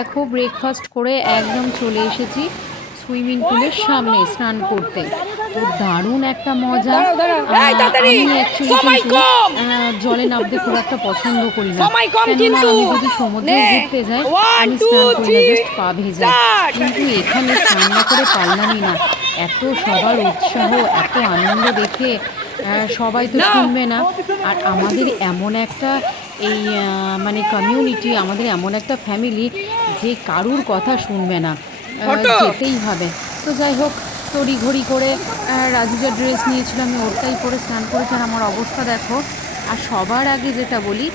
দেখো ব্রেকফাস্ট করে একদম চলে এসেছি সুইমিং পুলের সামনে স্নান করতে। তো দারুণ একটা মজা। আমি জলে নামতে খুব একটা পছন্দ করি না। কেননা আমি যদি সমুদ্রে ঘুরতে যাই আমি স্নান করি না জাস্ট পা ভেজা! কিন্তু এখানে স্নান না করে পারলামই না। এত সবার উৎসাহ এত আনন্দ দেখে সবাই তো শুনবে না। আর আমাদের এমন একটা এই মানে কমিউনিটি আমাদের এমন একটা ফ্যামিলি যে কারুর কথা শুনবে না। যেতেই হবে। তো যাই হোক তড়ি ঘড়ি করে রাজু যা ড্রেস নিয়েছিল আমি ওরটাই পরে স্নান করেছি। আর আমার অবস্থা দেখো আর সবার আগে যেটা বলি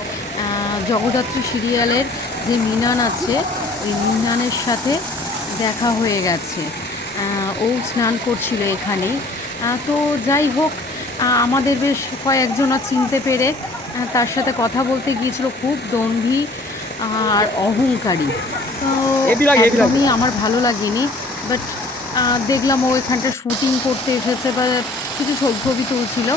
জগদ্ধাত্রী সিরিয়ালের যে মিনান আছে ওই মিনানের সাথে দেখা হয়ে গেছে। ও স্নান করছিল এখানে তো যাই হোক আমাদের বেশ কয়েকজনা চিনতে পেরে তার সাথে কথা বলতে গিয়েছিল। খুব দম্ভী আর অহংকারী। তো। একদমই আমার ভালো লাগেনি বাট দেখলাম ও এখানটা শুটিং করতে এসেছে বা কিছু ছবি তুলছিল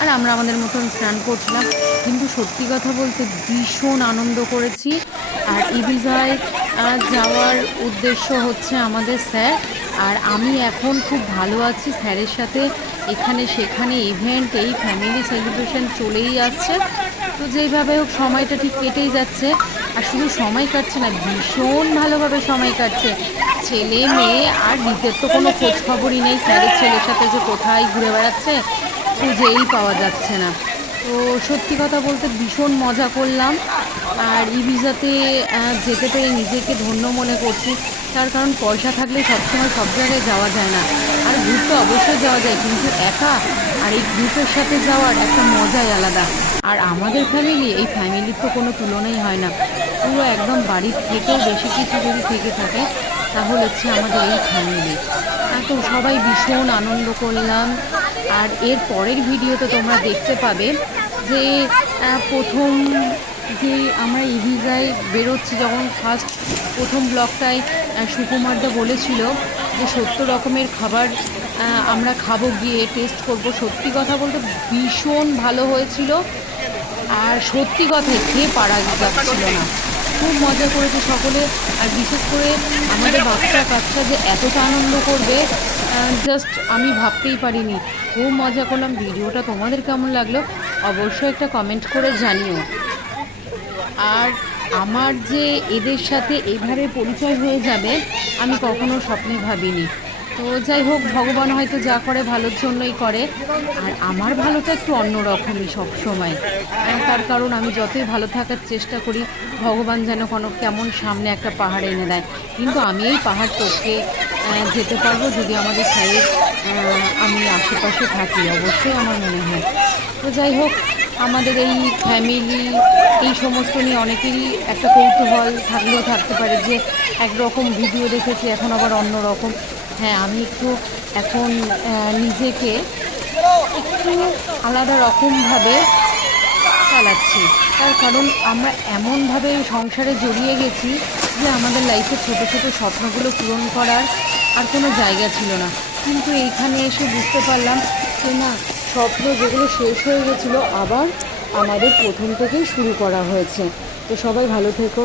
আর আমরা আমাদের মতন স্নান করছিলাম। কিন্তু সত্যি কথা বলতে ভীষণ আনন্দ করেছি আর ইভিজায় যাওয়ার উদ্দেশ্য হচ্ছে আমাদের স্যার আর আমি এখন খুব ভালো আছি স্যারের সাথে। এখানে সেখানে ইভেন্ট এই ফ্যামিলি সেলিব্রেশন চলেই আসছে। তো যেইভাবে হোক সময়টা ঠিক কেটেই যাচ্ছে। আর শুধু সময় কাটছে না, ভীষণ ভালোভাবে সময় কাটছে। ছেলে, মেয়ে, আর নিজের তো কোনো খোঁজ খবরই নেই। স্যারের ছেলের সাথে যে কোথায় ঘুরে বেড়াচ্ছে, খুঁজেই পাওয়া যাচ্ছে না। তো সত্যি কথা বলতে ভীষণ মজা করলাম। আর ইভিজাতে যেতে পেরে নিজেকে ধন্য মনে করছি। তার কারণ পয়সা থাকলে সবসময় সব জায়গায় যাওয়া যায় না। আর ঘুরতে অবশ্যই যাওয়া যায়, কিন্তু একা আর এই গ্রুপের সাথে যাওয়ার একটা মজাই আলাদা। আর আমাদের ফ্যামিলি এই ফ্যামিলির তো কোনো তুলনাই হয় না। পুরো একদম বাড়ির থেকেও বেশি কিছু যদি থেকে থাকে, তাহলে হচ্ছে আমাদের এই ফ্যামিলি তো সবাই ভীষণ আনন্দ করলাম। আর এর পরের ভিডিওতে তোমরা দেখতে পাবে যে প্রথম যে আমরা ইভিজায় বেরোচ্ছি, যখন ফার্স্ট প্রথম ব্লগটায় সুকুমারদা বলেছিল যে সত্তর রকমের খাবার আমরা খাব, গিয়ে টেস্ট করব। সত্যি কথা বলতে ভীষণ ভালো হয়েছিল। আর সত্যি কথা খেয়ে পারা যাচ্ছিল না। খুব মজা করেছে সকলে, আর বিশেষ করে আমাদের বাচ্চা কাচ্চা যে এতটা আনন্দ করবে জাস্ট আমি ভাবতেই পারিনি। খুব মজা করলাম, ভিডিওটা তোমাদের কেমন লাগল অবশ্যই একটা কমেন্ট করে জানিও। আর আমার যে এদের সাথে এভাবে পরিচয় হয়ে যাবে, আমি কখনো স্বপ্নে ভাবিনি। তো যাই হোক ভগবান হয়তো যা করে ভালোর জন্যই করে। আর আমার ভালোটা একটু অন্যরকমই সবসময়। তার কারণ আমি যতই ভালো থাকার চেষ্টা করি ভগবান যেন কোনো কেমন সামনে একটা পাহাড় এনে দেয়। কিন্তু আমি এই পাহাড় টপকে যেতে পারব যদি আমাদের আহ, আমি আশেপাশে থাকি অবশ্যই আমার মনে হয়। তো যাই হোক আমাদের এই ফ্যামিলি এই সমস্ত নিয়ে অনেকেরই একটা কৌতূহল থাকলেও থাকতে পারে যে একরকম ভিডিও দেখেছি এখন আবার অন্য রকম হ্যাঁ আমি একটু এখন নিজেকে একটু আলাদা রকমভাবে চালাচ্ছি। তার কারণ আমরা এমনভাবে সংসারে জড়িয়ে গেছি যে আমাদের লাইফে ছোট ছোট স্বপ্নগুলো পূরণ করার আর কোনো জায়গা ছিল না। কিন্তু এইখানে এসে বুঝতে পারলাম যে না, স্বপ্ন যেগুলো শেষ হয়ে গেছিল, আবার আমাদের প্রথম থেকেই শুরু করা হয়েছে। তো সবাই ভালো থেকো।